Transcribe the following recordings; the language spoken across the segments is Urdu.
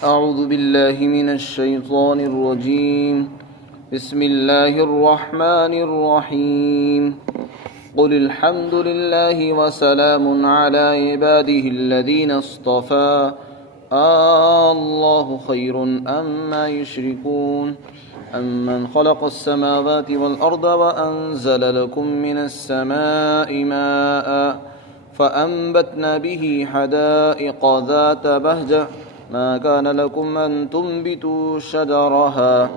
أعوذ بالله من الشيطان الرجيم. بسم الله الرحمن الرحيم. قل الحمد لله وسلام على عباده الذين اصطفى الله خير أما يشركون أمن خلق السماوات والأرض وأنزل لكم من السماء ماء فأنبتنا به حدائق ذات بهجة ما كان لكم أن تنبتوا شجرها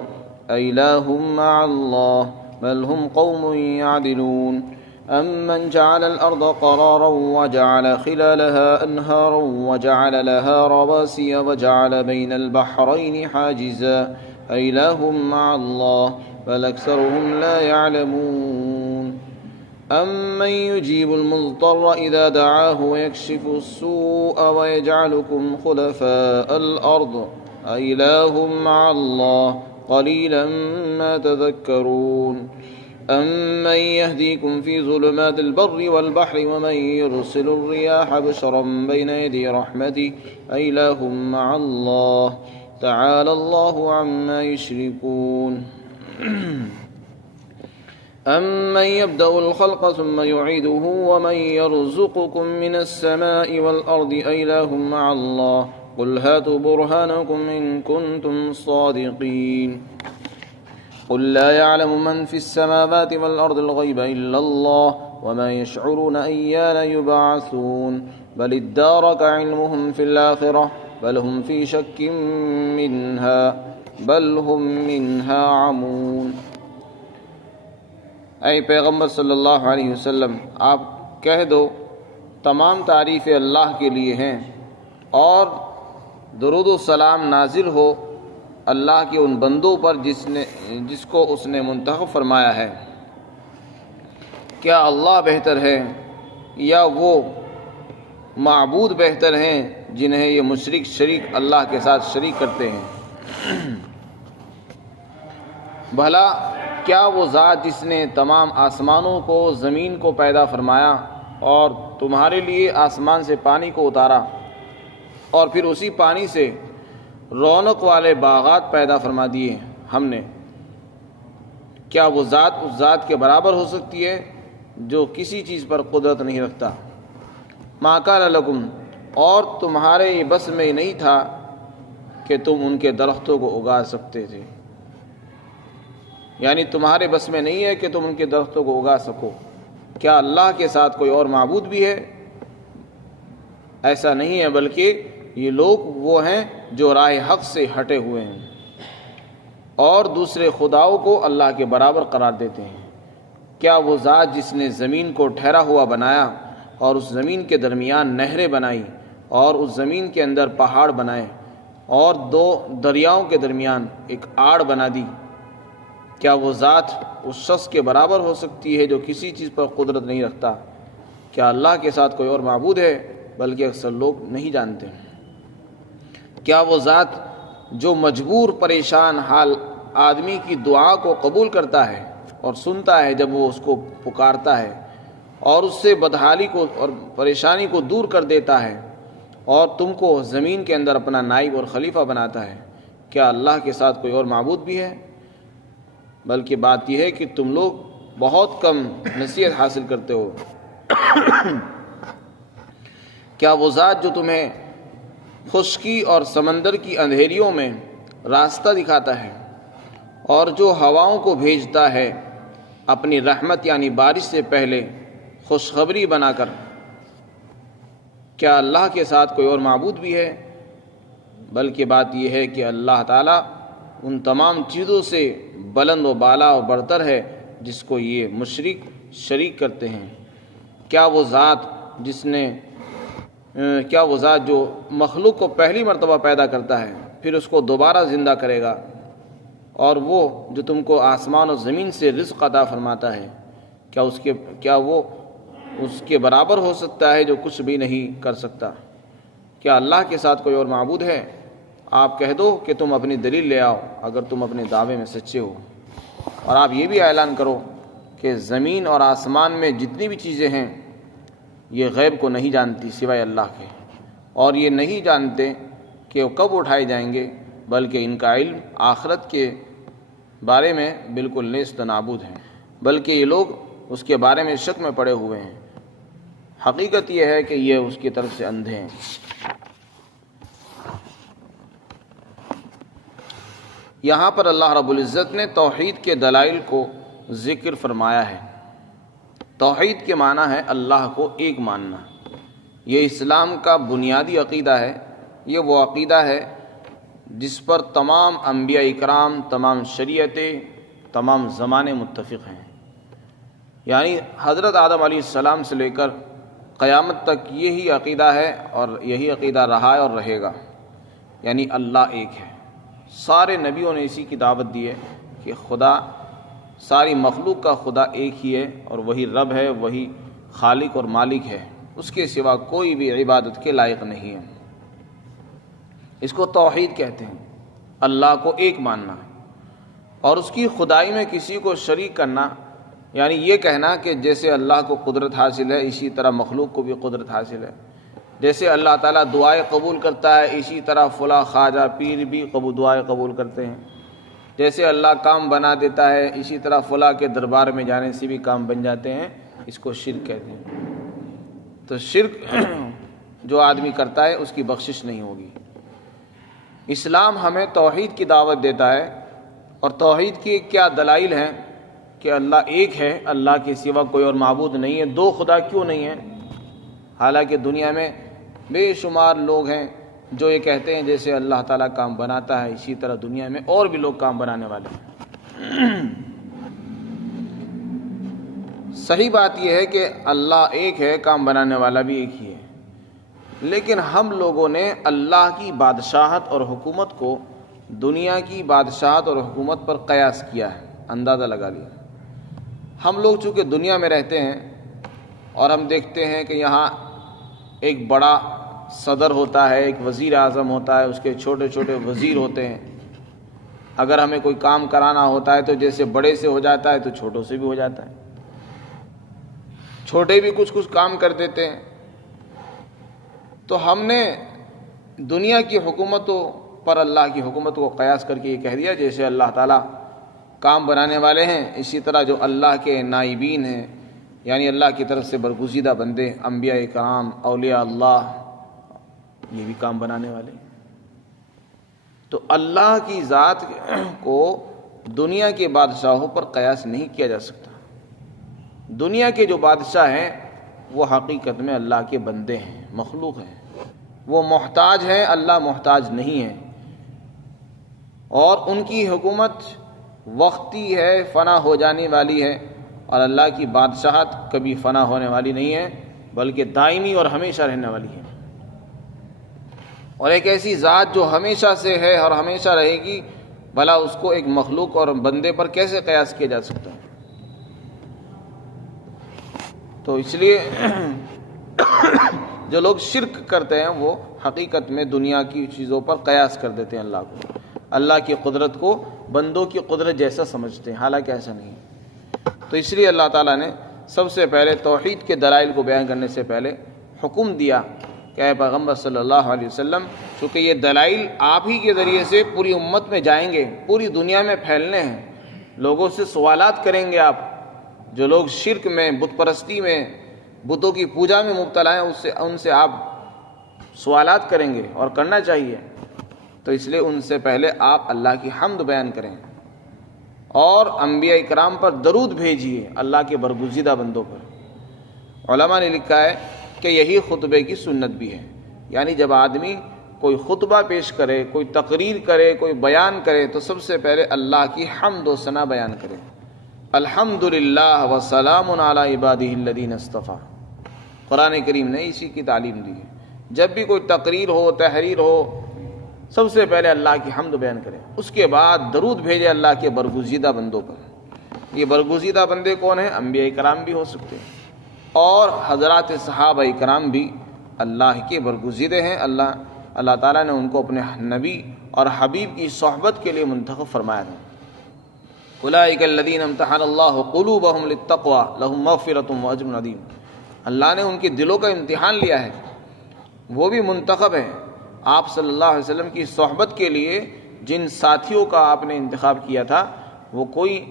أإله مع الله بل هم قوم يعدلون أمن جعل الأرض قرارا وجعل خلالها أنهارا وجعل لها رواسي وجعل بين البحرين حاجزا أإله مع الله بل أكثرهم لا يعلمون أمن يجيب المضطر إذا دعاه ويكشف السوء ويجعلكم خلفاء الأرض أإله مع الله قليلا ما تذكرون أمن يهديكم في ظلمات البر والبحر ومن يرسل الرياح بشرا بين يدي رحمته أإله مع الله تعالى الله عما يشركون أمن يبدأ الخلق ثم يعيده ومن يرزقكم من السماء والأرض أإله مع الله قل هاتوا برهانكم إن كنتم صادقين قل لا يعلم من في السماوات والأرض الغيب إلا الله وما يشعرون أيان يبعثون بل ادارك علمهم في الآخرة بل هم في شك منها بل هم منها عمون. اے پیغمبر صلی اللہ علیہ وسلم، آپ کہہ دو تمام تعریفیں اللہ کے لیے ہیں اور درود و سلام نازل ہو اللہ کے ان بندوں پر جس کو اس نے منتخب فرمایا ہے۔ کیا اللہ بہتر ہے یا وہ معبود بہتر ہیں جنہیں یہ مشرک شریک اللہ کے ساتھ شریک کرتے ہیں؟ بھلا کیا وہ ذات جس نے تمام آسمانوں کو زمین کو پیدا فرمایا اور تمہارے لیے آسمان سے پانی کو اتارا اور پھر اسی پانی سے رونق والے باغات پیدا فرما دیے ہم نے، کیا وہ ذات اس ذات کے برابر ہو سکتی ہے جو کسی چیز پر قدرت نہیں رکھتا؟ ما کان لکم، اور تمہارے بس میں نہیں تھا کہ تم ان کے درختوں کو اگا سکتے تھے، یعنی تمہارے بس میں نہیں ہے کہ تم ان کے درختوں کو اگا سکو۔ کیا اللہ کے ساتھ کوئی اور معبود بھی ہے؟ ایسا نہیں ہے، بلکہ یہ لوگ وہ ہیں جو راہ حق سے ہٹے ہوئے ہیں اور دوسرے خداؤں کو اللہ کے برابر قرار دیتے ہیں۔ کیا وہ ذات جس نے زمین کو ٹھہرا ہوا بنایا اور اس زمین کے درمیان نہریں بنائی اور اس زمین کے اندر پہاڑ بنائے اور دو دریاؤں کے درمیان ایک آڑ بنا دی، کیا وہ ذات اس شخص کے برابر ہو سکتی ہے جو کسی چیز پر قدرت نہیں رکھتا؟ کیا اللہ کے ساتھ کوئی اور معبود ہے؟ بلکہ اکثر لوگ نہیں جانتے۔ کیا وہ ذات جو مجبور پریشان حال آدمی کی دعا کو قبول کرتا ہے اور سنتا ہے جب وہ اس کو پکارتا ہے اور اس سے بدحالی کو اور پریشانی کو دور کر دیتا ہے اور تم کو زمین کے اندر اپنا نائب اور خلیفہ بناتا ہے؟ کیا اللہ کے ساتھ کوئی اور معبود بھی ہے؟ بلکہ بات یہ ہے کہ تم لوگ بہت کم نصیحت حاصل کرتے ہو۔ کیا وہ ذات جو تمہیں خشکی اور سمندر کی اندھیریوں میں راستہ دکھاتا ہے اور جو ہواؤں کو بھیجتا ہے اپنی رحمت یعنی بارش سے پہلے خوشخبری بنا کر، کیا اللہ کے ساتھ کوئی اور معبود بھی ہے؟ بلکہ بات یہ ہے کہ اللہ تعالیٰ ان تمام چیزوں سے بلند و بالا و برتر ہے جس کو یہ مشرک شریک کرتے ہیں۔ کیا وہ ذات جو مخلوق کو پہلی مرتبہ پیدا کرتا ہے پھر اس کو دوبارہ زندہ کرے گا، اور وہ جو تم کو آسمان و زمین سے رزق عطا فرماتا ہے، کیا وہ اس کے برابر ہو سکتا ہے جو کچھ بھی نہیں کر سکتا؟ کیا اللہ کے ساتھ کوئی اور معبود ہے؟ آپ کہہ دو کہ تم اپنی دلیل لے آؤ اگر تم اپنے دعوے میں سچے ہو، اور آپ یہ بھی اعلان کرو کہ زمین اور آسمان میں جتنی بھی چیزیں ہیں یہ غیب کو نہیں جانتی سوائے اللہ کے، اور یہ نہیں جانتے کہ وہ کب اٹھائے جائیں گے، بلکہ ان کا علم آخرت کے بارے میں بالکل نیست نابود ہے، بلکہ یہ لوگ اس کے بارے میں شک میں پڑے ہوئے ہیں۔ حقیقت یہ ہے کہ یہ اس کی طرف سے اندھے ہیں۔ یہاں پر اللہ رب العزت نے توحید کے دلائل کو ذکر فرمایا ہے۔ توحید کے معنی ہے اللہ کو ایک ماننا۔ یہ اسلام کا بنیادی عقیدہ ہے۔ یہ وہ عقیدہ ہے جس پر تمام انبیاء اکرام، تمام شریعتیں، تمام زمانے متفق ہیں۔ یعنی حضرت آدم علیہ السلام سے لے کر قیامت تک یہی عقیدہ ہے، اور یہی عقیدہ رہا ہے اور رہے گا، یعنی اللہ ایک ہے۔ سارے نبیوں نے اسی کی دعوت دی ہے کہ خدا، ساری مخلوق کا خدا ایک ہی ہے، اور وہی رب ہے، وہی خالق اور مالک ہے، اس کے سوا کوئی بھی عبادت کے لائق نہیں ہے۔ اس کو توحید کہتے ہیں، اللہ کو ایک ماننا، اور اس کی خدائی میں کسی کو شریک کرنا، یعنی یہ کہنا کہ جیسے اللہ کو قدرت حاصل ہے اسی طرح مخلوق کو بھی قدرت حاصل ہے، جیسے اللہ تعالیٰ دعائیں قبول کرتا ہے اسی طرح فلاں خواجہ پیر بھی دعائیں قبول کرتے ہیں، جیسے اللہ کام بنا دیتا ہے اسی طرح فلاں کے دربار میں جانے سے بھی کام بن جاتے ہیں۔ اس کو شرک کہتے ہیں۔ تو شرک جو آدمی کرتا ہے اس کی بخشش نہیں ہوگی۔ اسلام ہمیں توحید کی دعوت دیتا ہے، اور توحید کی کیا دلائل ہیں کہ اللہ ایک ہے، اللہ کے سوا کوئی اور معبود نہیں ہے۔ دو خدا کیوں نہیں ہیں؟ حالانکہ دنیا میں بے شمار لوگ ہیں جو یہ کہتے ہیں جیسے اللہ تعالیٰ کام بناتا ہے اسی طرح دنیا میں اور بھی لوگ کام بنانے والے ہیں۔ صحیح بات یہ ہے کہ اللہ ایک ہے، کام بنانے والا بھی ایک ہی ہے، لیکن ہم لوگوں نے اللہ کی بادشاہت اور حکومت کو دنیا کی بادشاہت اور حکومت پر قیاس کیا ہے، اندازہ لگا لیا۔ ہم لوگ چونکہ دنیا میں رہتے ہیں اور ہم دیکھتے ہیں کہ یہاں ایک بڑا صدر ہوتا ہے، ایک وزیر اعظم ہوتا ہے، اس کے چھوٹے چھوٹے وزیر ہوتے ہیں۔ اگر ہمیں کوئی کام کرانا ہوتا ہے تو جیسے بڑے سے ہو جاتا ہے تو چھوٹوں سے بھی ہو جاتا ہے، چھوٹے بھی کچھ کام کر دیتے ہیں۔ تو ہم نے دنیا کی حکومتوں پر اللہ کی حکومت کو قیاس کر کے یہ کہہ دیا جیسے اللہ تعالیٰ کام بنانے والے ہیں اسی طرح جو اللہ کے نائبین ہیں، یعنی اللہ کی طرف سے برگزیدہ بندے، انبیاء کرام، اولیاء اللہ، یہ بھی کام بنانے والے ہیں۔ تو اللہ کی ذات کو دنیا کے بادشاہوں پر قیاس نہیں کیا جا سکتا۔ دنیا کے جو بادشاہ ہیں وہ حقیقت میں اللہ کے بندے ہیں، مخلوق ہیں، وہ محتاج ہیں، اللہ محتاج نہیں ہے، اور ان کی حکومت وقتی ہے، فنا ہو جانے والی ہے، اور اللہ کی بادشاہت کبھی فنا ہونے والی نہیں ہے بلکہ دائمی اور ہمیشہ رہنے والی ہے۔ اور ایک ایسی ذات جو ہمیشہ سے ہے اور ہمیشہ رہے گی، بھلا اس کو ایک مخلوق اور بندے پر کیسے قیاس کیا جا سکتا ہے؟ تو اس لیے جو لوگ شرک کرتے ہیں وہ حقیقت میں دنیا کی چیزوں پر قیاس کر دیتے ہیں اللہ کو، اللہ کی قدرت کو بندوں کی قدرت جیسا سمجھتے ہیں، حالانکہ ایسا نہیں ہے۔ تو اس لیے اللہ تعالیٰ نے سب سے پہلے توحید کے دلائل کو بیان کرنے سے پہلے حکم دیا کہ اے پیغمبر صلی اللہ علیہ وسلم، چونکہ یہ دلائل آپ ہی کے ذریعے سے پوری امت میں جائیں گے، پوری دنیا میں پھیلنے ہیں، لوگوں سے سوالات کریں گے آپ، جو لوگ شرک میں، بت پرستی میں، بتوں کی پوجا میں مبتلا ہیں ان سے آپ سوالات کریں گے، اور کرنا چاہیے۔ تو اس لیے ان سے پہلے آپ اللہ کی حمد بیان کریں اور انبیاء اکرام پر درود بھیجیے، اللہ کے برگزیدہ بندوں پر۔ علماء نے لکھا ہے کہ یہی خطبے کی سنت بھی ہے، یعنی جب آدمی کوئی خطبہ پیش کرے، کوئی تقریر کرے، کوئی بیان کرے تو سب سے پہلے اللہ کی حمد و ثنا بیان کرے۔ الحمدللہ وسلام علی عبادہ الذین اصطفیٰ، قرآن کریم نے اسی کی تعلیم دی ہے۔ جب بھی کوئی تقریر ہو، تحریر ہو، سب سے پہلے اللہ کی حمد بیان کرے، اس کے بعد درود بھیجے اللہ کے برگزیدہ بندوں پر۔ یہ برگزیدہ بندے کون ہیں؟ انبیاء کرام بھی ہو سکتے ہیں، اور حضرات صحابہ کرام بھی اللہ کے برگزیدے ہیں۔ اللہ تعالیٰ نے ان کو اپنے نبی اور حبیب کی صحبت کے لیے منتخب فرمایا تھا۔ اولئک الذین امتحن اللہ قلوبہم للتقوی لہم مغفرۃ واجر عظیم۔ اللہ نے ان کے دلوں کا امتحان لیا ہے، وہ بھی منتخب ہیں، آپ صلی اللہ علیہ وسلم کی صحبت کے لیے جن ساتھیوں کا آپ نے انتخاب کیا تھا وہ کوئی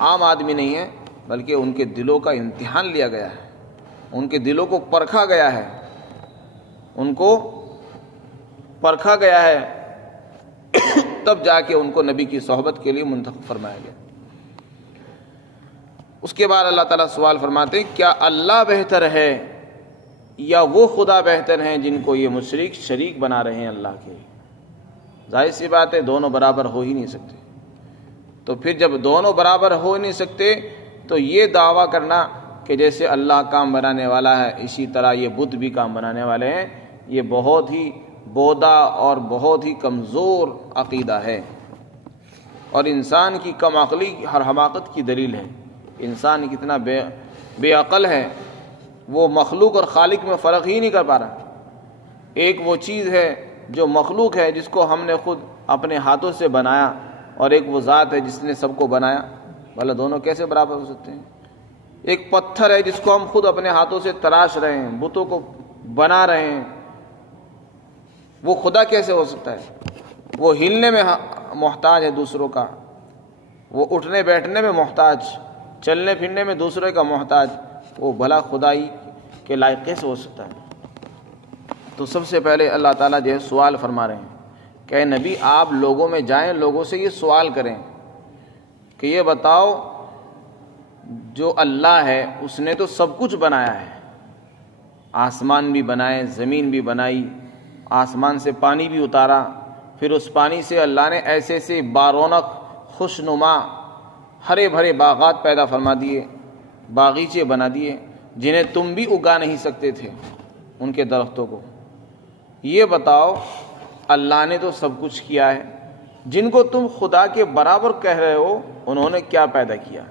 عام آدمی نہیں ہے، بلکہ ان کے دلوں کا امتحان لیا گیا ہے، ان کے دلوں کو پرکھا گیا ہے، ان کو پرکھا گیا ہے، تب جا کے ان کو نبی کی صحبت کے لیے منتخب فرمایا گیا۔ اس کے بعد اللہ تعالیٰ سوال فرماتے ہیں کیا اللہ بہتر ہے یا وہ خدا بہتر ہیں جن کو یہ مشرک شریک بنا رہے ہیں اللہ کے؟ ظاہر سی بات ہے دونوں برابر ہو ہی نہیں سکتے، تو پھر جب دونوں برابر ہو نہیں سکتے تو یہ دعویٰ کرنا کہ جیسے اللہ کام بنانے والا ہے اسی طرح یہ بت بھی کام بنانے والے ہیں، یہ بہت ہی بودا اور بہت ہی کمزور عقیدہ ہے، اور انسان کی کم عقلی ہر حماقت کی دلیل ہے۔ انسان کتنا بے عقل ہے، وہ مخلوق اور خالق میں فرق ہی نہیں کر پا رہا۔ ایک وہ چیز ہے جو مخلوق ہے جس کو ہم نے خود اپنے ہاتھوں سے بنایا، اور ایک وہ ذات ہے جس نے سب کو بنایا، بھلا دونوں کیسے برابر ہو سکتے ہیں؟ ایک پتھر ہے جس کو ہم خود اپنے ہاتھوں سے تراش رہے ہیں، بتوں کو بنا رہے ہیں، وہ خدا کیسے ہو سکتا ہے؟ وہ ہلنے میں محتاج ہے دوسروں کا، وہ اٹھنے بیٹھنے میں محتاج، چلنے پھرنے میں دوسرے کا محتاج، وہ بھلا خدائی کے لائق کیسے ہو سکتا ہے؟ تو سب سے پہلے اللہ تعالیٰ جو ہے سوال فرما رہے ہیں کہ اے نبی آپ لوگوں میں جائیں، لوگوں سے یہ سوال کریں کہ یہ بتاؤ جو اللہ ہے اس نے تو سب کچھ بنایا ہے، آسمان بھی بنائے، زمین بھی بنائی، آسمان سے پانی بھی اتارا، پھر اس پانی سے اللہ نے ایسے ایسے بارونق خوشنما ہرے بھرے باغات پیدا فرما دیے، باغیچے بنا دیے جنہیں تم بھی اگا نہیں سکتے تھے ان کے درختوں کو۔ یہ بتاؤ اللہ نے تو سب کچھ کیا ہے، جن کو تم خدا کے برابر کہہ رہے ہو انہوں نے کیا پیدا کیا؟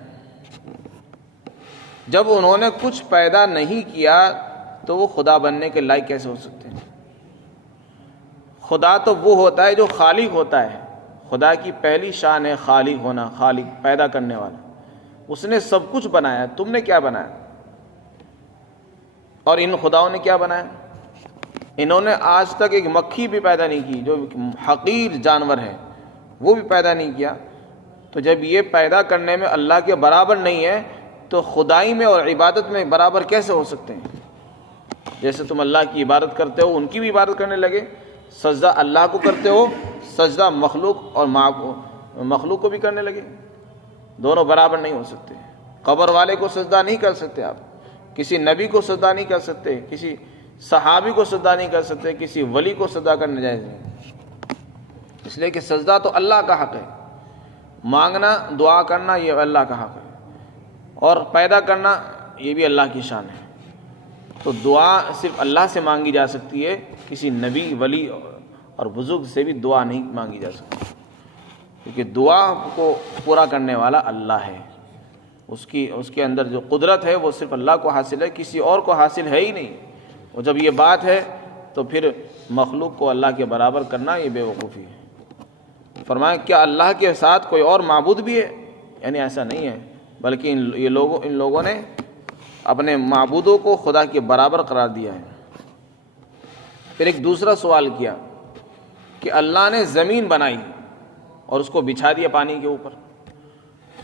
جب انہوں نے کچھ پیدا نہیں کیا تو وہ خدا بننے کے لائق کیسے ہو سکتے ہیں؟ خدا تو وہ ہوتا ہے جو خالق ہوتا ہے، خدا کی پہلی شان ہے خالق ہونا، خالق پیدا کرنے والا، اس نے سب کچھ بنایا، تم نے کیا بنایا؟ اور ان خداؤں نے کیا بنایا؟ انہوں نے آج تک ایک مکھی بھی پیدا نہیں کی، جو حقیر جانور ہے وہ بھی پیدا نہیں کیا۔ تو جب یہ پیدا کرنے میں اللہ کے برابر نہیں ہے تو خدائی میں اور عبادت میں برابر کیسے ہو سکتے ہیں؟ جیسے تم اللہ کی عبادت کرتے ہو ان کی بھی عبادت کرنے لگے، سجدہ اللہ کو کرتے ہو، سجدہ مخلوق اور مخلوق کو بھی کرنے لگے، دونوں برابر نہیں ہو سکتے۔ قبر والے کو سجدہ نہیں کر سکتے آپ، کسی نبی کو سجدہ نہیں کر سکتے، کسی صحابی کو سجدہ نہیں کر سکتے، کسی ولی کو سجدہ کرنے جائز نہیں، اس لیے کہ سجدہ تو اللہ کا حق ہے، مانگنا دعا کرنا یہ اللہ کا حق ہے، اور پیدا کرنا یہ بھی اللہ کی شان ہے۔ تو دعا صرف اللہ سے مانگی جا سکتی ہے، کسی نبی ولی اور بزرگ سے بھی دعا نہیں مانگی جا سکتی، کیونکہ دعا کو پورا کرنے والا اللہ ہے، اس کے اندر جو قدرت ہے وہ صرف اللہ کو حاصل ہے، کسی اور کو حاصل ہے ہی نہیں۔ اور جب یہ بات ہے تو پھر مخلوق کو اللہ کے برابر کرنا یہ بے وقوفی ہے۔ فرمایا کیا اللہ کے ساتھ کوئی اور معبود بھی ہے؟ یعنی ایسا نہیں ہے، بلکہ ان لوگوں نے اپنے معبودوں کو خدا کے برابر قرار دیا ہے۔ پھر ایک دوسرا سوال کیا کہ اللہ نے زمین بنائی اور اس کو بچھا دیا پانی کے اوپر،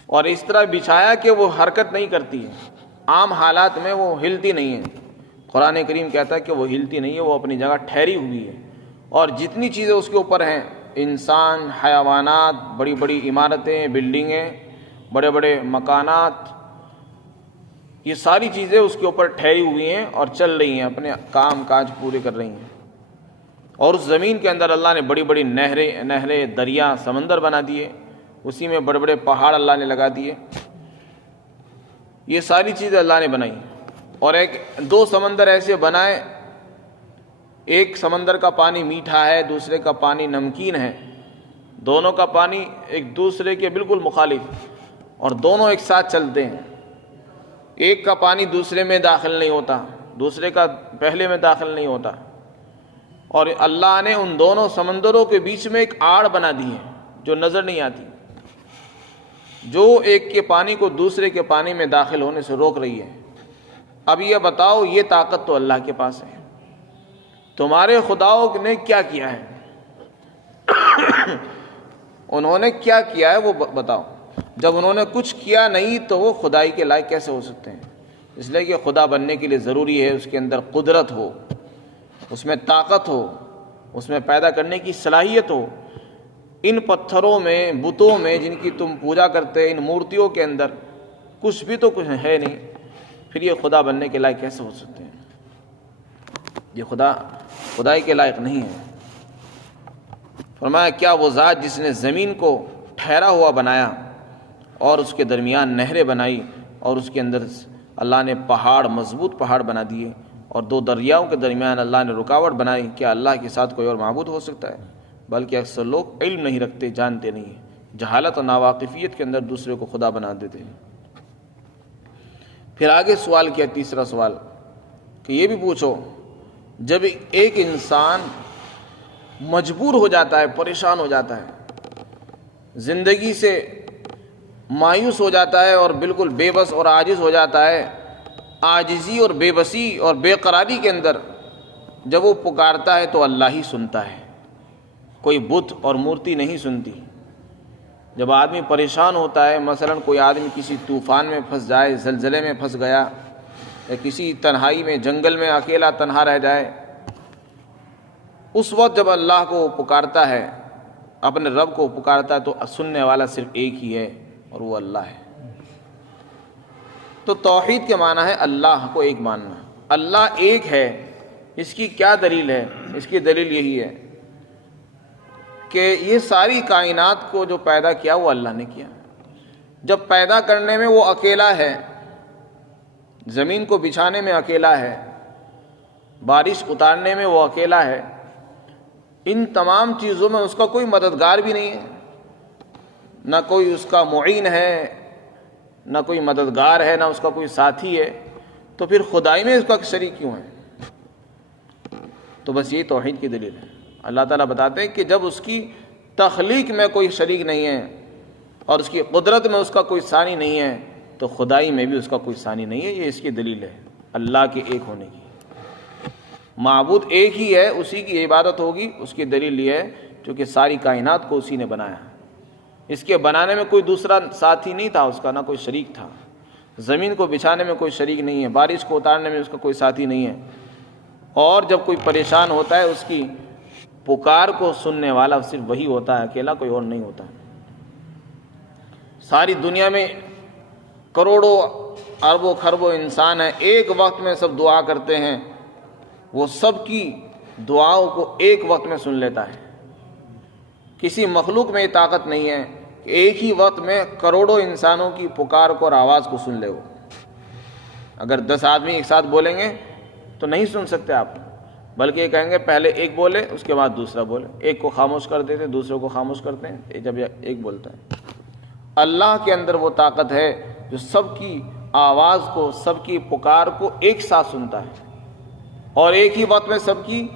اور اس طرح بچھایا کہ وہ حرکت نہیں کرتی ہے، عام حالات میں وہ ہلتی نہیں ہے۔ قرآن کریم کہتا ہے کہ وہ ہلتی نہیں ہے، وہ اپنی جگہ ٹھہری ہوئی ہے، اور جتنی چیزیں اس کے اوپر ہیں، انسان، حیوانات، بڑی بڑی عمارتیں، بلڈنگیں، بڑے بڑے مکانات، یہ ساری چیزیں اس کے اوپر ٹھہری ہوئی ہیں اور چل رہی ہیں، اپنے کام کاج پورے کر رہی ہیں۔ اور اس زمین کے اندر اللہ نے بڑی بڑی نہریں، دریا، سمندر بنا دیے، اسی میں بڑے بڑے پہاڑ اللہ نے لگا دیے۔ یہ ساری چیزیں اللہ نے بنائی، اور دو سمندر ایسے بنائے، ایک سمندر کا پانی میٹھا ہے، دوسرے کا پانی نمکین ہے، دونوں کا پانی ایک دوسرے کے بالکل مخالف، اور دونوں ایک ساتھ چلتے ہیں، ایک کا پانی دوسرے میں داخل نہیں ہوتا، دوسرے کا پہلے میں داخل نہیں ہوتا، اور اللہ نے ان دونوں سمندروں کے بیچ میں ایک آڑ بنا دی ہے جو نظر نہیں آتی، جو ایک کے پانی کو دوسرے کے پانی میں داخل ہونے سے روک رہی ہے۔ اب یہ بتاؤ، یہ طاقت تو اللہ کے پاس ہے، تمہارے خداؤں نے کیا کیا ہے، انہوں نے کیا کیا ہے وہ بتاؤ۔ جب انہوں نے کچھ کیا نہیں تو وہ خدائی کے لائق کیسے ہو سکتے ہیں؟ اس لیے کہ خدا بننے کے لیے ضروری ہے اس کے اندر قدرت ہو، اس میں طاقت ہو، اس میں پیدا کرنے کی صلاحیت ہو۔ ان پتھروں میں، بتوں میں جن کی تم پوجا کرتے، ان مورتیوں کے اندر کچھ بھی تو کچھ ہے نہیں، پھر یہ خدا بننے کے لائق کیسے ہو سکتے ہیں؟ یہ خدائی کے لائق نہیں ہے۔ فرمایا کیا وہ ذات جس نے زمین کو ٹھہرا ہوا بنایا اور اس کے درمیان نہریں بنائی اور اس کے اندر اللہ نے پہاڑ، مضبوط پہاڑ بنا دیے اور دو دریاؤں کے درمیان اللہ نے رکاوٹ بنائی، کیا اللہ کے ساتھ کوئی اور معبود ہو سکتا ہے؟ بلکہ اکثر لوگ علم نہیں رکھتے، جانتے نہیں ہیں، جہالت اور ناواقفیت کے اندر دوسرے کو خدا بنا دیتے ہیں۔ پھر آگے سوال کیا، تیسرا سوال کہ یہ بھی پوچھو جب ایک انسان مجبور ہو جاتا ہے، پریشان ہو جاتا ہے، زندگی سے مایوس ہو جاتا ہے اور بالکل بے بس اور عاجز ہو جاتا ہے، عاجزی اور بے بسی اور بے قراری کے اندر جب وہ پکارتا ہے تو اللہ ہی سنتا ہے، کوئی بت اور مورتی نہیں سنتی۔ جب آدمی پریشان ہوتا ہے، مثلا کوئی آدمی کسی طوفان میں پھنس جائے، زلزلے میں پھنس گیا، یا کسی تنہائی میں، جنگل میں اکیلا تنہا رہ جائے، اس وقت جب اللہ کو پکارتا ہے، اپنے رب کو پکارتا ہے، تو سننے والا صرف ایک ہی ہے اور وہ اللہ ہے۔ تو توحید کے معنی ہے اللہ کو ایک ماننا۔ اللہ ایک ہے، اس کی کیا دلیل ہے؟ اس کی دلیل یہی ہے کہ یہ ساری کائنات کو جو پیدا کیا وہ اللہ نے کیا۔ جب پیدا کرنے میں وہ اکیلا ہے، زمین کو بچھانے میں اکیلا ہے، بارش اتارنے میں وہ اکیلا ہے، ان تمام چیزوں میں اس کا کوئی مددگار بھی نہیں ہے، نہ کوئی اس کا معین ہے، نہ کوئی مددگار ہے، نہ اس کا کوئی ساتھی ہے، تو پھر خدائی میں اس کا شریک کیوں ہے؟ تو بس یہ توحید کی دلیل ہے۔ اللہ تعالیٰ بتاتے ہیں کہ جب اس کی تخلیق میں کوئی شریک نہیں ہے اور اس کی قدرت میں اس کا کوئی ثانی نہیں ہے، تو خدائی میں بھی اس کا کوئی ثانی نہیں ہے۔ یہ اس کی دلیل ہے اللہ کے ایک ہونے کی۔ معبود ایک ہی ہے، اسی کی عبادت ہوگی، اس کی دلیل یہ ہے کیونکہ ساری کائنات کو اسی نے بنایا۔ اس کے بنانے میں کوئی دوسرا ساتھی نہیں تھا اس کا، نہ کوئی شریک تھا۔ زمین کو بچھانے میں کوئی شریک نہیں ہے، بارش کو اتارنے میں اس کا کوئی ساتھی نہیں ہے، اور جب کوئی پریشان ہوتا ہے اس کی پکار کو سننے والا صرف وہی ہوتا ہے، اکیلا کوئی اور نہیں ہوتا۔ ساری دنیا میں کروڑوں اربوں خربوں انسان ہیں، ایک وقت میں سب دعا کرتے ہیں، وہ سب کی دعاؤں کو ایک وقت میں سن لیتا ہے۔ کسی مخلوق میں یہ طاقت نہیں ہے کہ ایک ہی وقت میں کروڑوں انسانوں کی پکار کو اور آواز کو سن لے وہ۔ اگر 10 آدمی ایک ساتھ بولیں گے تو نہیں سن سکتے آپ، بلکہ یہ کہیں گے پہلے ایک بولے اس کے بعد دوسرا بولے، ایک کو خاموش کر دیتے دوسرے کو خاموش کرتے ہیں جب ایک بولتا ہے۔ اللہ کے اندر وہ طاقت ہے جو سب کی آواز کو، سب کی پکار کو ایک ساتھ سنتا ہے اور ایک ہی وقت میں سب کی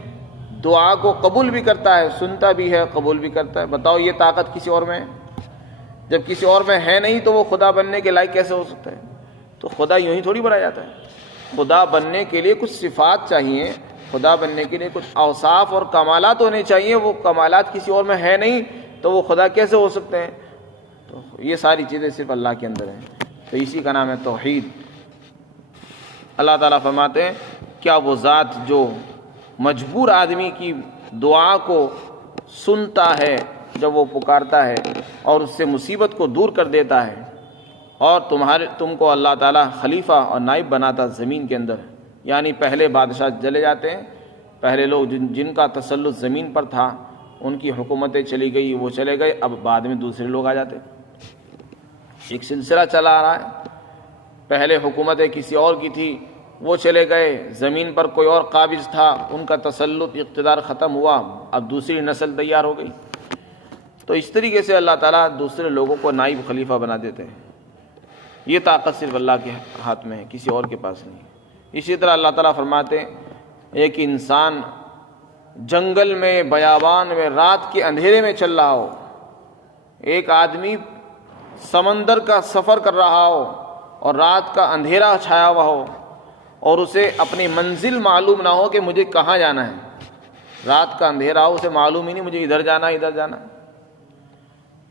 دعا کو قبول بھی کرتا ہے، سنتا بھی ہے، قبول بھی کرتا ہے۔ بتاؤ یہ طاقت کسی اور میں ہے؟ جب کسی اور میں ہے نہیں تو وہ خدا بننے کے لائق کیسے ہو سکتا ہے؟ تو خدا یوں ہی تھوڑی بنایا جاتا ہے۔ خدا بننے کے لیے کچھ صفات چاہیے، خدا بننے کے لیے کچھ اوصاف اور کمالات ہونے چاہیے، وہ کمالات کسی اور میں ہے نہیں تو وہ خدا کیسے ہو سکتے ہیں؟ تو یہ ساری چیزیں صرف اللہ کے اندر ہیں، تو اسی کا نام ہے توحید۔ اللہ تعالیٰ فرماتے ہیں کیا وہ ذات جو مجبور آدمی کی دعا کو سنتا ہے جب وہ پکارتا ہے اور اس سے مصیبت کو دور کر دیتا ہے، اور تم کو اللہ تعالیٰ خلیفہ اور نائب بناتا زمین کے اندر، یعنی پہلے بادشاہ چلے جاتے ہیں، پہلے لوگ جن کا تسلط زمین پر تھا ان کی حکومتیں چلی گئی، وہ چلے گئے، اب بعد میں دوسرے لوگ آ جاتے۔ ایک سلسلہ چلا آ رہا ہے، پہلے حکومتیں کسی اور کی تھی، وہ چلے گئے، زمین پر کوئی اور قابض تھا، ان کا تسلط اقتدار ختم ہوا، اب دوسری نسل تیار ہو گئی۔ تو اس طریقے سے اللہ تعالیٰ دوسرے لوگوں کو نائب خلیفہ بنا دیتے ہیں۔ یہ طاقت صرف اللہ کے ہاتھ میں ہے، کسی اور کے پاس نہیں۔ اسی طرح اللہ تعالیٰ فرماتے ہیں ایک انسان جنگل میں، بیابان میں، رات کے اندھیرے میں چل رہا ہو، ایک آدمی سمندر کا سفر کر رہا ہو اور رات کا اندھیرا چھایا ہوا ہو اور اسے اپنی منزل معلوم نہ ہو کہ مجھے کہاں جانا ہے، رات کا اندھیرا ہو، اسے معلوم ہی نہیں مجھے ادھر جانا ادھر جانا.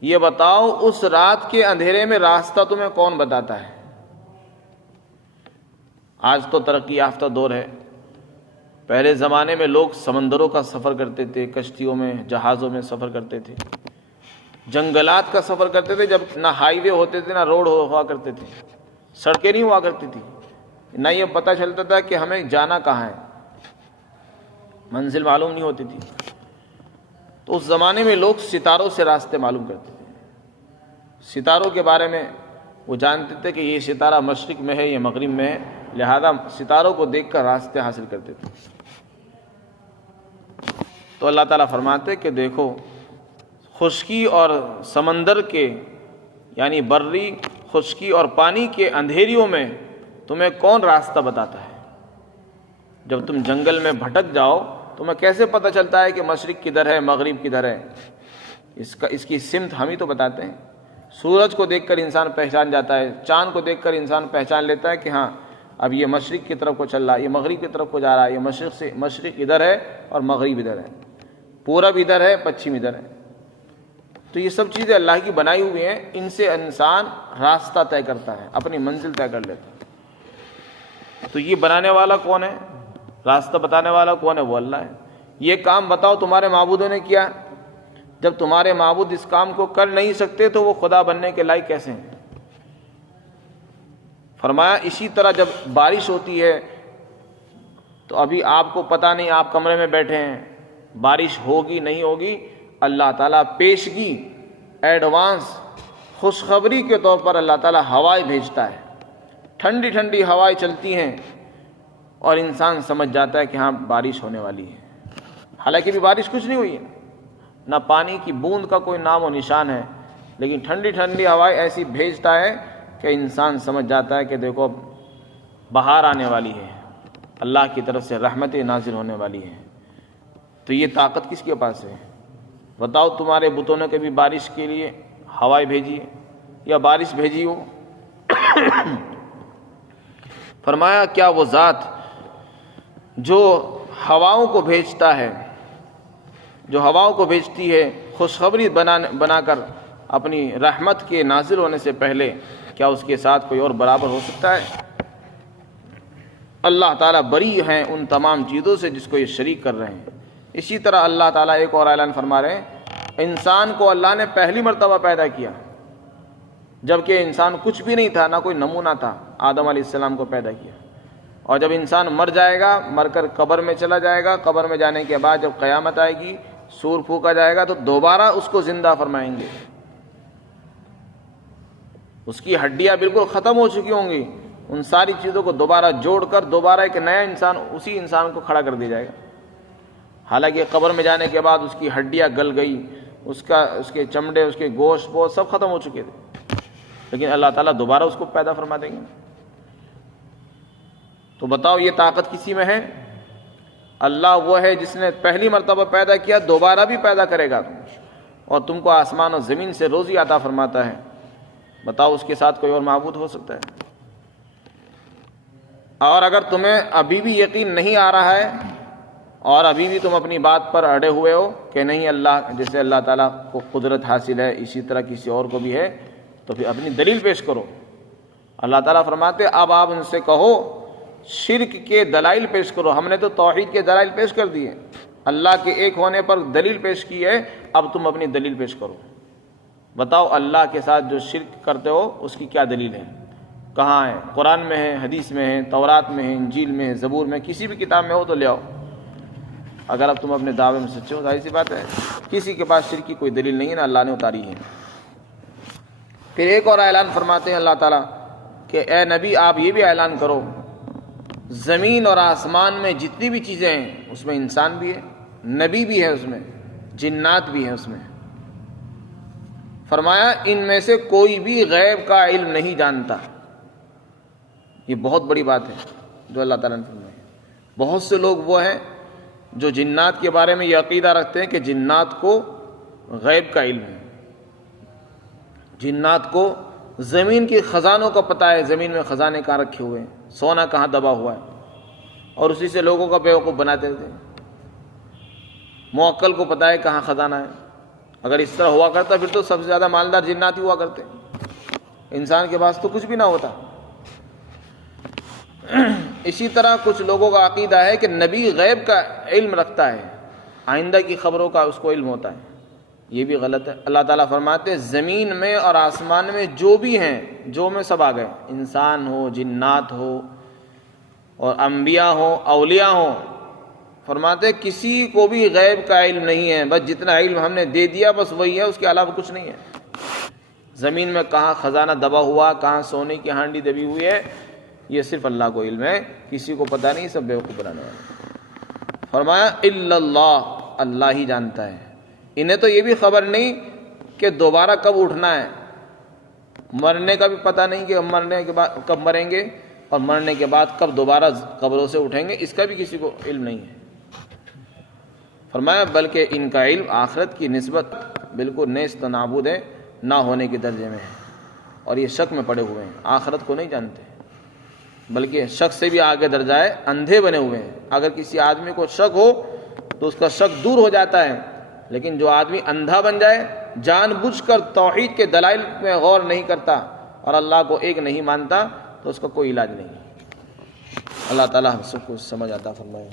یہ بتاؤ اس رات کے اندھیرے میں راستہ تمہیں کون بتاتا ہے؟ آج تو ترقی یافتہ دور ہے. پہلے زمانے میں لوگ سمندروں کا سفر کرتے تھے، کشتیوں میں، جہازوں میں سفر کرتے تھے، جنگلات کا سفر کرتے تھے، جب نہ ہائی وے ہوتے تھے، نہ روڈ ہوا کرتے تھے، سڑکیں نہیں ہوا کرتی تھی، نہ یہ پتہ چلتا تھا کہ ہمیں جانا کہاں ہے، منزل معلوم نہیں ہوتی تھی. تو اس زمانے میں لوگ ستاروں سے راستے معلوم کرتے تھے. ستاروں کے بارے میں وہ جانتے تھے کہ یہ ستارہ مشرق میں ہے، یہ مغرب میں ہے، لہذا ستاروں کو دیکھ کر راستے حاصل کرتے تھے. تو اللہ تعالیٰ فرماتے کہ دیکھو خشکی اور سمندر کے یعنی بری خشکی اور پانی کے اندھیریوں میں تمہیں کون راستہ بتاتا ہے؟ جب تم جنگل میں بھٹک جاؤ تمہیں کیسے پتہ چلتا ہے کہ مشرق کدھر ہے مغرب کدھر ہے؟ اس کی سمت ہم ہی تو بتاتے ہیں. سورج کو دیکھ کر انسان پہچان جاتا ہے، چاند کو دیکھ کر انسان پہچان لیتا ہے کہ ہاں اب یہ مشرق کی طرف کو چل رہا ہے، یہ مغرب کی طرف کو جا رہا ہے، یہ مشرق ادھر ہے اور مغرب ادھر ہے، پورب ادھر ہے پچھم ادھر ہے. تو یہ سب چیزیں اللہ کی بنائی ہوئی ہیں، ان سے انسان راستہ طے کرتا ہے، اپنی منزل طے کر لیتا ہے. تو یہ بنانے والا کون ہے؟ راستہ بتانے والا کون ہے؟ وہ اللہ ہے. یہ کام بتاؤ تمہارے معبودوں نے کیا؟ جب تمہارے معبود اس کام کو کر نہیں سکتے تو وہ خدا بننے کے لائق کیسے ہیں؟ فرمایا اسی طرح جب بارش ہوتی ہے تو ابھی آپ کو پتہ نہیں، آپ کمرے میں بیٹھے ہیں، بارش ہوگی نہیں ہوگی، اللہ تعالیٰ پیشگی ایڈوانس خوشخبری کے طور پر اللہ تعالیٰ ہوائیں بھیجتا ہے. ٹھنڈی ٹھنڈی ہوائیں چلتی ہیں اور انسان سمجھ جاتا ہے کہ ہاں بارش ہونے والی ہے، حالانکہ بھی بارش کچھ نہیں ہوئی ہے، نہ پانی کی بوند کا کوئی نام و نشان ہے، لیکن ٹھنڈی ٹھنڈی ہوائیں ایسی بھیجتا ہے کہ انسان سمجھ جاتا ہے کہ دیکھو بہار آنے والی ہے، اللہ کی طرف سے رحمتیں نازل ہونے والی ہیں. تو یہ طاقت کس کے پاس ہے؟ بتاؤ تمہارے بتوں نے کبھی بارش کے لیے ہوائیں بھیجی ہے یا بارش بھیجی ہو؟ فرمایا کیا وہ ذات جو ہواؤں کو بھیجتا ہے، جو ہواؤں کو بھیجتی ہے خوشخبری بنا کر اپنی رحمت کے نازل ہونے سے پہلے، کیا اس کے ساتھ کوئی اور برابر ہو سکتا ہے؟ اللہ تعالیٰ بری ہیں ان تمام چیزوں سے جس کو یہ شریک کر رہے ہیں. اسی طرح اللہ تعالیٰ ایک اور اعلان فرما رہے ہیں، انسان کو اللہ نے پہلی مرتبہ پیدا کیا جبکہ انسان کچھ بھی نہیں تھا، نہ کوئی نمونہ تھا. آدم علیہ السلام کو پیدا کیا، اور جب انسان مر جائے گا، مر کر قبر میں چلا جائے گا، قبر میں جانے کے بعد جب قیامت آئے گی، سور پھونکا جائے گا تو دوبارہ اس کو زندہ فرمائیں گے. اس کی ہڈیاں بالکل ختم ہو چکی ہوں گی، ان ساری چیزوں کو دوبارہ جوڑ کر دوبارہ ایک نیا انسان اسی انسان کو کھڑا کر دیا جائے گا. حالانکہ قبر میں جانے کے بعد اس کی ہڈیاں گل گئی، اس کے چمڑے، اس کے گوشت وہ سب ختم ہو چکے تھے، لیکن اللہ تعالیٰ دوبارہ اس کو پیدا فرما دیں گے. تو بتاؤ یہ طاقت کسی میں ہے؟ اللہ وہ ہے جس نے پہلی مرتبہ پیدا کیا، دوبارہ بھی پیدا کرے گا، اور تم کو آسمان اور زمین سے روزی عطا فرماتا ہے. بتاؤ اس کے ساتھ کوئی اور معبود ہو سکتا ہے؟ اور اگر تمہیں ابھی بھی یقین نہیں آ رہا ہے اور ابھی بھی تم اپنی بات پر اڑے ہوئے ہو کہ نہیں اللہ، جیسے اللہ تعالیٰ کو قدرت حاصل ہے اسی طرح کسی اور کو بھی ہے، تو پھر اپنی دلیل پیش کرو. اللہ تعالیٰ فرماتے اب آپ ان سے کہو شرک کے دلائل پیش کرو. ہم نے تو توحید کے دلائل پیش کر دیے، اللہ کے ایک ہونے پر دلیل پیش کی ہے، اب تم اپنی دلیل پیش کرو. بتاؤ اللہ کے ساتھ جو شرک کرتے ہو اس کی کیا دلیل ہے؟ کہاں ہے؟ قرآن میں ہے، حدیث میں ہے، تورات میں ہے، انجیل میں ہے، زبور میں، کسی بھی کتاب میں ہو تو لے آؤ. اگر اب تم اپنے دعوے میں سچے ہو، ظاہر سی بات ہے کسی کے پاس شرک کی کوئی دلیل نہیں ہے، نہ اللہ نے اتاری ہے. پھر ایک اور اعلان فرماتے ہیں اللہ تعالیٰ کہ اے نبی آپ یہ بھی اعلان کرو زمین اور آسمان میں جتنی بھی چیزیں ہیں اس میں انسان بھی ہے، نبی بھی ہے، اس میں جنات بھی ہیں اس میں. فرمایا ان میں سے کوئی بھی غیب کا علم نہیں جانتا. یہ بہت بڑی بات ہے جو اللہ تعالیٰ نے فرمایا. بہت سے لوگ وہ ہیں جو جنات کے بارے میں یہ عقیدہ رکھتے ہیں کہ جنات کو غیب کا علم ہے، جنات کو زمین کے خزانوں کا پتہ ہے، زمین میں خزانے کہاں رکھے ہوئے ہیں، سونا کہاں دبا ہوا ہے، اور اسی سے لوگوں کا بیوقوف بناتے تھے. موکل کو پتہ ہے کہاں خزانہ ہے. اگر اس طرح ہوا کرتا پھر تو سب سے زیادہ مالدار جنات ہی ہوا کرتے, انسان کے پاس تو کچھ بھی نہ ہوتا. اسی طرح کچھ لوگوں کا عقیدہ ہے کہ نبی غیب کا علم رکھتا ہے, آئندہ کی خبروں کا اس کو علم ہوتا ہے. یہ بھی غلط ہے. اللہ تعالیٰ فرماتے ہیں زمین میں اور آسمان میں جو بھی ہیں, جو میں سب آ گئے, انسان ہو, جنات ہو, اور انبیاء ہو, اولیاء ہوں, فرماتے ہیں کسی کو بھی غیب کا علم نہیں ہے, بس جتنا علم ہم نے دے دیا بس وہی ہے, اس کے علاوہ کچھ نہیں ہے. زمین میں کہاں خزانہ دبا ہوا, کہاں سونے کی ہانڈی دبی ہوئی ہے, یہ صرف اللہ کو علم ہے, کسی کو پتہ نہیں, سب بیوقوف بنانے والے. فرمایا الا اللہ, اللہ ہی جانتا ہے. انہیں تو یہ بھی خبر نہیں کہ دوبارہ کب اٹھنا ہے, مرنے کا بھی پتہ نہیں کہ مرنے کے بعد کب مریں گے, اور مرنے کے بعد کب دوبارہ قبروں سے اٹھیں گے, اس کا بھی کسی کو علم نہیں ہے. فرمایا بلکہ ان کا علم آخرت کی نسبت بالکل نیست و نابود ہے, نہ ہونے کے درجے میں ہے, اور یہ شک میں پڑے ہوئے ہیں, آخرت کو نہیں جانتے, بلکہ شک سے بھی آگے درجہ ہے, اندھے بنے ہوئے ہیں. اگر کسی آدمی کو شک ہو تو اس کا شک دور ہو جاتا ہے, لیکن جو آدمی اندھا بن جائے, جان بوجھ کر توحید کے دلائل میں غور نہیں کرتا اور اللہ کو ایک نہیں مانتا, تو اس کا کوئی علاج نہیں. اللہ تعالیٰ ہم سب کو سمجھ عطا فرمائے.